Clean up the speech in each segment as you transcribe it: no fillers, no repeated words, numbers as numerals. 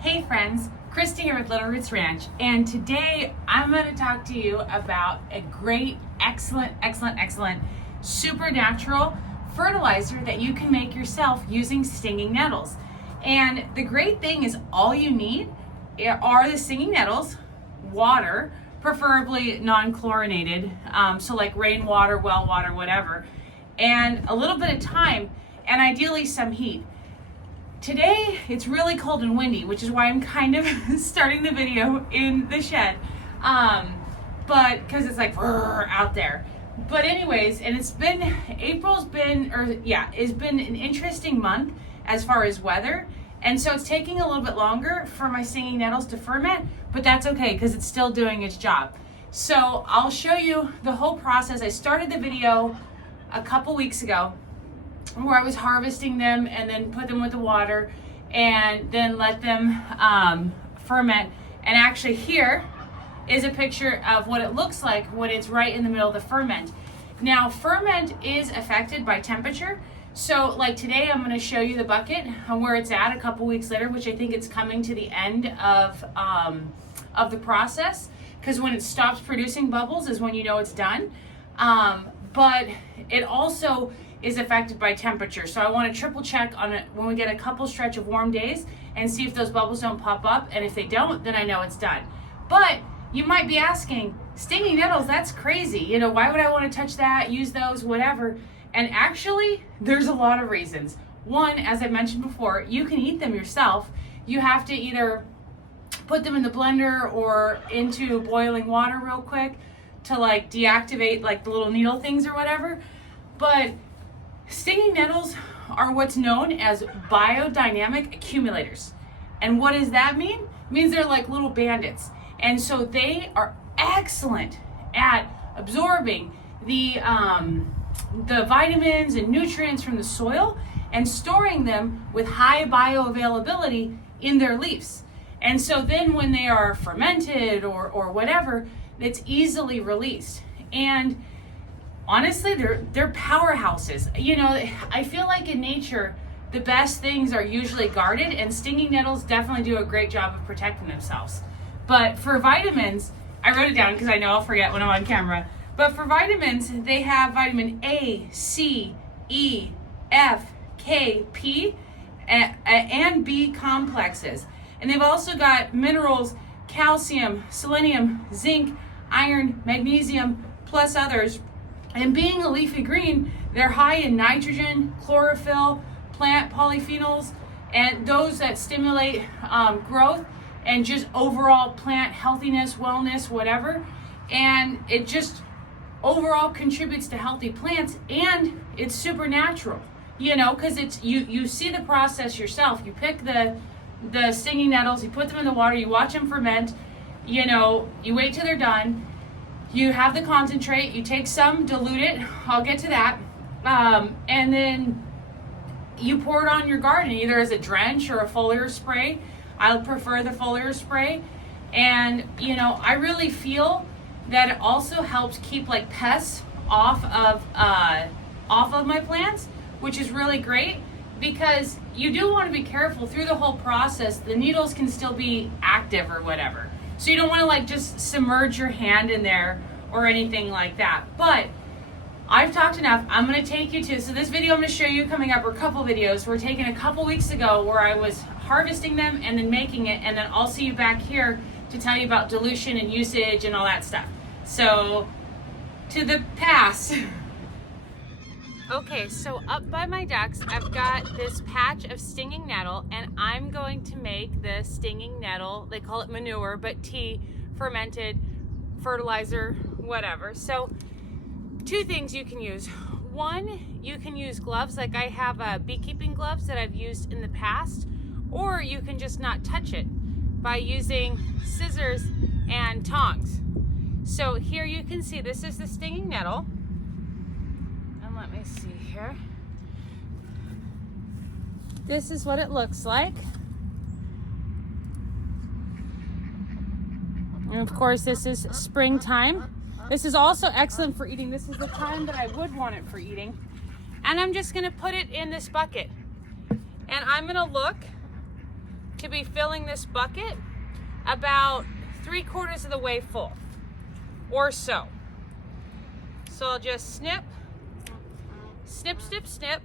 Hey friends, Christy here with Little Roots Ranch, and today I'm going to talk to you about a great, excellent, supernatural fertilizer that you can make yourself using stinging nettles. And the great thing is all you need are the stinging nettles, water, preferably non-chlorinated, so like rainwater, well water, whatever, and a little bit of time, and ideally some heat. Today, it's really cold and windy, which is why I'm kind of starting the video in the shed, but because it's like out there. But anyways, and it's been an interesting month as far as weather, and so it's taking a little bit longer for my stinging nettles to ferment, but that's okay because it's still doing its job. So I'll show you the whole process. I started the video a couple weeks ago, where I was harvesting them and then put them with the water and then let them ferment. And actually here is a picture of what it looks like when it's right in the middle of the ferment. Now ferment is affected by temperature. So like today I'm going to show you the bucket and where it's at a couple weeks later, which I think it's coming to the end of the process, because when it stops producing bubbles is when you know it's done. But it also is affected by temperature. So I want to triple check on it when we get a couple stretch of warm days and see if those bubbles don't pop up. And if they don't, then I know it's done. But you might be asking, stinging nettles, that's crazy. You know, why would I want to touch that, use those, whatever? And actually, there's a lot of reasons. One, as I mentioned before, you can eat them yourself. You have to either put them in the blender or into boiling water real quick to like deactivate like the little needle things or whatever. But stinging nettles are what's known as biodynamic accumulators. And what does that mean? It means they're like little bandits. And so they are excellent at absorbing the vitamins and nutrients from the soil and storing them with high bioavailability in their leaves. And so then when they are fermented or whatever, it's easily released. And honestly, they're powerhouses. You know, I feel like in nature, the best things are usually guarded, and stinging nettles definitely do a great job of protecting themselves. But for vitamins, I wrote it down because I know I'll forget when I'm on camera. But for vitamins, they have vitamin A, C, E, F, K, P, and B complexes. And they've also got minerals, calcium, selenium, zinc, iron, magnesium, plus others. And being a leafy green, they're high in nitrogen, chlorophyll, plant polyphenols, and those that stimulate growth and just overall plant healthiness, wellness, whatever. And it just overall contributes to healthy plants, and it's supernatural, you know, because it's you see the process yourself. You pick the stinging nettles, you put them in the water, you watch them ferment, you know, you wait till they're done. You have the concentrate, you take some, dilute it, I'll get to that, and then you pour it on your garden, either as a drench or a foliar spray. I prefer the foliar spray, and you know, I really feel that it also helps keep like pests off of my plants, which is really great, because you do want to be careful through the whole process. The needles can still be active or whatever. So you don't want to like just submerge your hand in there or anything like that. But I've talked enough. I'm going to take you to, so this video I'm going to show you coming up, or a couple videos, were taken a couple weeks ago where I was harvesting them and then making it, and then I'll see you back here to tell you about dilution and usage and all that stuff. So to the past. Okay, so up by my ducks, I've got this patch of stinging nettle, and I'm going to make the stinging nettle, they call it manure, but tea, fermented, fertilizer, whatever. So two things you can use. One, you can use gloves, like I have beekeeping gloves that I've used in the past, or you can just not touch it by using scissors and tongs. So here you can see, this is the stinging nettle. Let me see here. This is what it looks like. And of course, this is springtime. This is also excellent for eating. This is the time that I would want it for eating. And I'm just gonna put it in this bucket. And I'm gonna look to be filling this bucket about 3/4 of the way full or so. So I'll just snip, snip, snip, snip.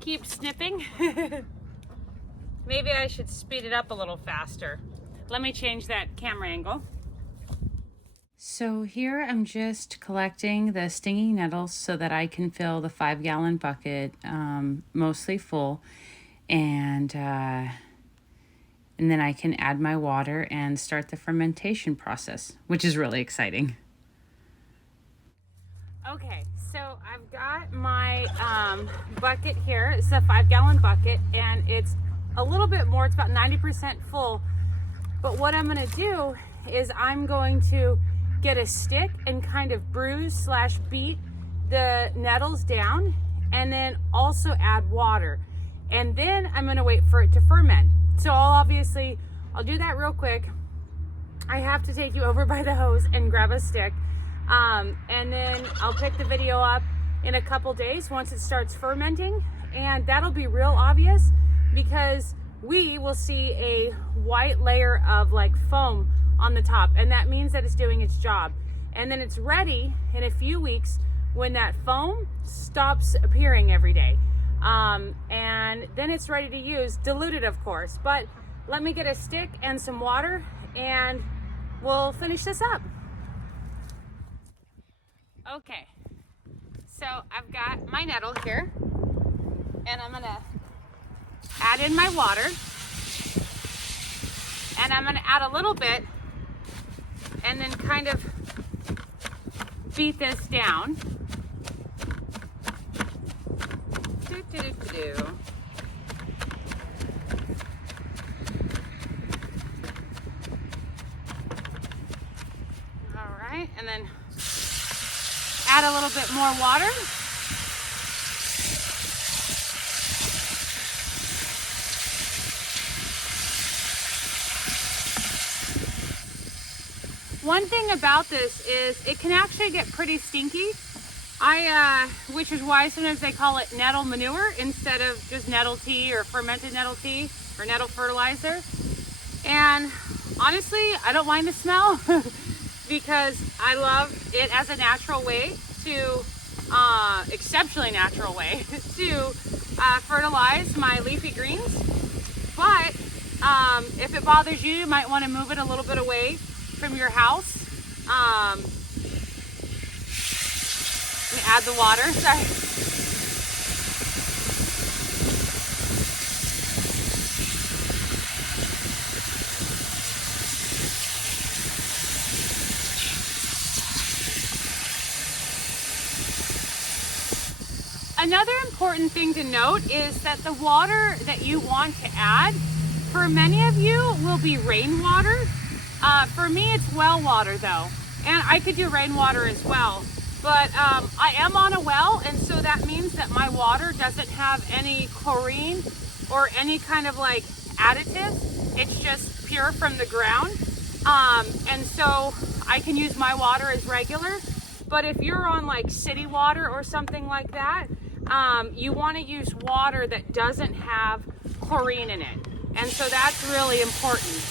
Keep snipping. Maybe I should speed it up a little faster. Let me change that camera angle. So here I'm just collecting the stinging nettles so that I can fill the 5-gallon bucket, mostly full, and then I can add my water and start the fermentation process, which is really exciting. Okay, so I've got my bucket here. It's a 5-gallon bucket, and it's a little bit more. It's about 90% full. But what I'm gonna do is I'm going to get a stick and kind of bruise / beat the nettles down, and then also add water. And then I'm gonna wait for it to ferment. So I'll do that real quick. I have to take you over by the hose and grab a stick. And then I'll pick the video up in a couple days once it starts fermenting, and that'll be real obvious because we will see a white layer of like foam on the top, and that means that it's doing its job. And then it's ready in a few weeks when that foam stops appearing every day. And then it's ready to use, diluted of course. But let me get a stick and some water and we'll finish this up. Okay, so I've got my nettle here, and I'm gonna add in my water, and I'm gonna add a little bit and then kind of beat this down. All right, and then add a little bit more water. One thing about this is it can actually get pretty stinky. Which is why sometimes they call it nettle manure instead of just nettle tea or fermented nettle tea or nettle fertilizer. And honestly, I don't mind the smell because I love it as a natural way to, exceptionally natural way to fertilize my leafy greens. But if it bothers you, you might want to move it a little bit away from your house. Let me add the water. Sorry. Another important thing to note is that the water that you want to add, for many of you, will be rainwater. For me, it's well water though, and I could do rainwater as well. But I am on a well, and so that means that my water doesn't have any chlorine or any kind of like additives. It's just pure from the ground. And so I can use my water as regular. But if you're on like city water or something like that, you want to use water that doesn't have chlorine in it. And so that's really important.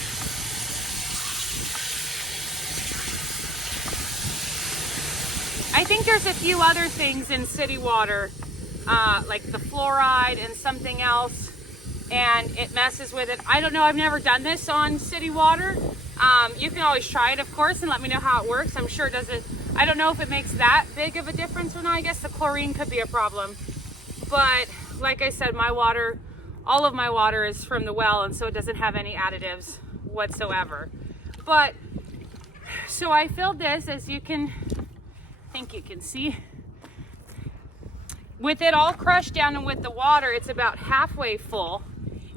I think there's a few other things in city water, like the fluoride and something else, and it messes with it. I don't know, I've never done this on city water. You can always try it, of course, and let me know how it works. I'm sure it doesn't, I don't know if it makes that big of a difference or not. I guess the chlorine could be a problem. But like I said, my water, all of my water is from the well, and so it doesn't have any additives whatsoever. But, so I filled this, as you can, I think you can see. With it all crushed down and with the water, it's about halfway full.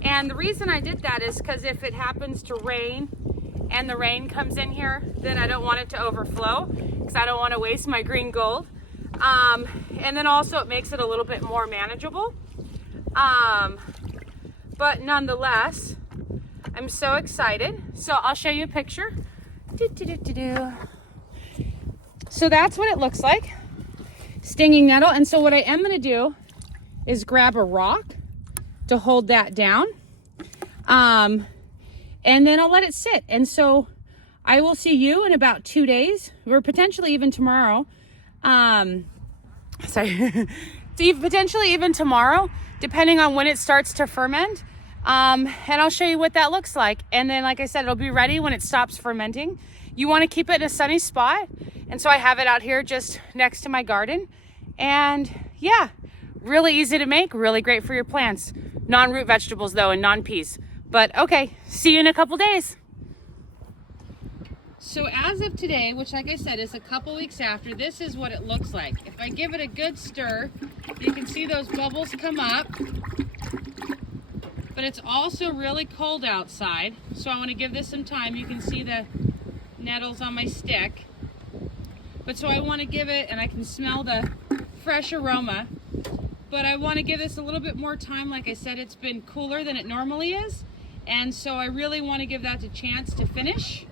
And the reason I did that is because if it happens to rain and the rain comes in here, then I don't want it to overflow because I don't want to waste my green gold. And then also it makes it a little bit more manageable. But nonetheless, I'm so excited. So I'll show you a picture. So that's what it looks like, stinging nettle. And so what I am gonna do is grab a rock to hold that down. And then I'll let it sit. And so I will see you in about 2 days, or potentially even tomorrow. Potentially even tomorrow, depending on when it starts to ferment. And I'll show you what that looks like. And then, like I said, it'll be ready when it stops fermenting. You want to keep it in a sunny spot. And so I have it out here just next to my garden. And yeah, really easy to make, really great for your plants. Non-root vegetables though, and non-peas. But okay, see you in a couple days. So as of today, which like I said is a couple weeks after, this is what it looks like. If I give it a good stir, you can see those bubbles come up. But it's also really cold outside, so I want to give this some time. You can see the nettles on my stick. But so I want to give it, and I can smell the fresh aroma, but I want to give this a little bit more time. Like I said, it's been cooler than it normally is, and so I really want to give that a chance to finish.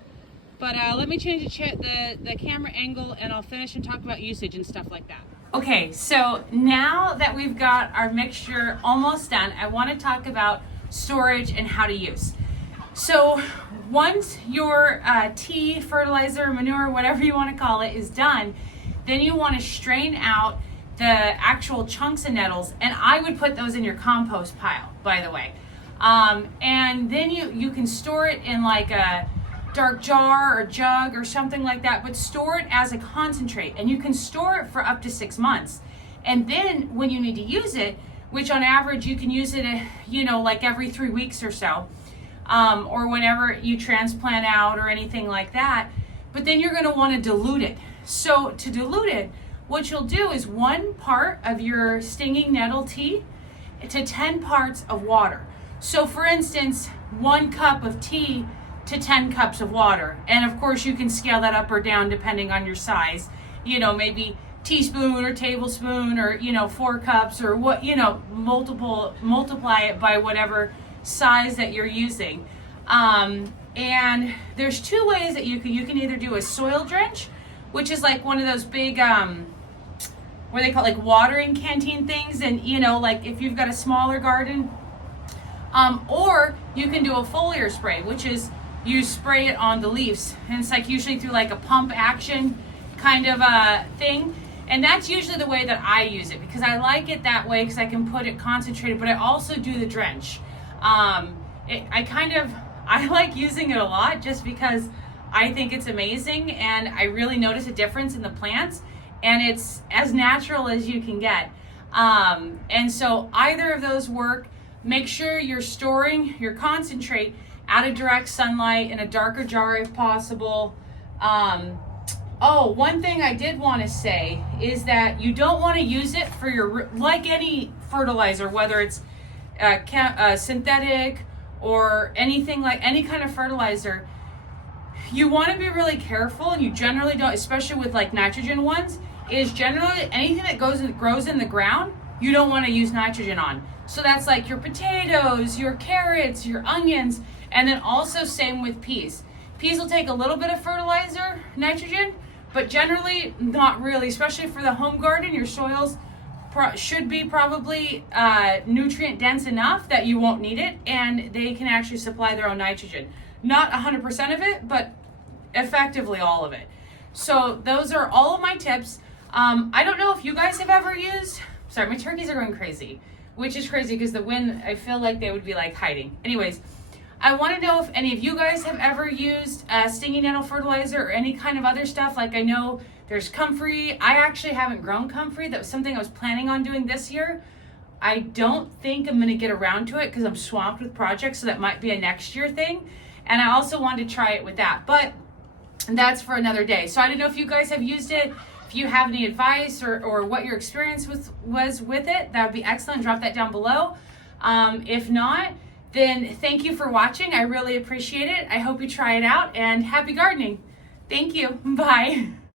But let me change the camera angle, and I'll finish and talk about usage and stuff like that. Okay, so now that we've got our mixture almost done, I want to talk about storage and how to use. So once your tea, fertilizer, manure, whatever you want to call it, is done, then you want to strain out the actual chunks of nettles, and I would put those in your compost pile, by the way. And then you can store it in like a dark jar or jug or something like that, but store it as a concentrate, and you can store it for up to 6 months. And then when you need to use it, which on average you can use it, like every 3 weeks or so, or whenever you transplant out or anything like that, but then you're going to want to dilute it. So to dilute it, what you'll do is 1 part of your stinging nettle tea to 10 parts of water. So for instance, 1 cup of tea to 10 cups of water. And of course you can scale that up or down depending on your size, maybe teaspoon or tablespoon or 4 cups or what, multiply it by whatever size that you're using. And there's 2 ways that you can either do a soil drench, which is like one of those big what they call like watering canteen things, and like if you've got a smaller garden, or you can do a foliar spray, which is you spray it on the leaves, and it's like usually through like a pump action kind of thing. And that's usually the way that I use it, because I like it that way because I can put it concentrated, but I also do the drench. I like using it a lot just because I think it's amazing, and I really notice a difference in the plants, and it's as natural as you can get. And so either of those work. Make sure you're storing your concentrate out of direct sunlight in a darker jar if possible. One thing I did want to say is that you don't want to use it for your, like any fertilizer, whether it's synthetic or anything, like any kind of fertilizer. You want to be really careful, and you generally don't, especially with like nitrogen ones, is generally anything that grows in the ground, you don't want to use nitrogen on. So that's like your potatoes, your carrots, your onions, and then also same with peas. Peas will take a little bit of fertilizer, nitrogen, but generally not really, especially for the home garden. Your soils should be probably nutrient dense enough that you won't need it, and they can actually supply their own nitrogen. Not 100% of it, but effectively all of it. So those are all of my tips. I don't know if you guys have ever used, sorry, my turkeys are going crazy, which is crazy because the wind, I feel like they would be like hiding. Anyways, I want to know if any of you guys have ever used stinging nettle fertilizer or any kind of other stuff. Like I know there's comfrey. I actually haven't grown comfrey. That was something I was planning on doing this year. I don't think I'm going to get around to it because I'm swamped with projects, so that might be a next year thing. And I also wanted to try it with that, but that's for another day. So I don't know if you guys have used it. If you have any advice or what your experience was with it, that would be excellent. Drop that down below. If not, then thank you for watching. I really appreciate it. I hope you try it out, and happy gardening. Thank you. Bye.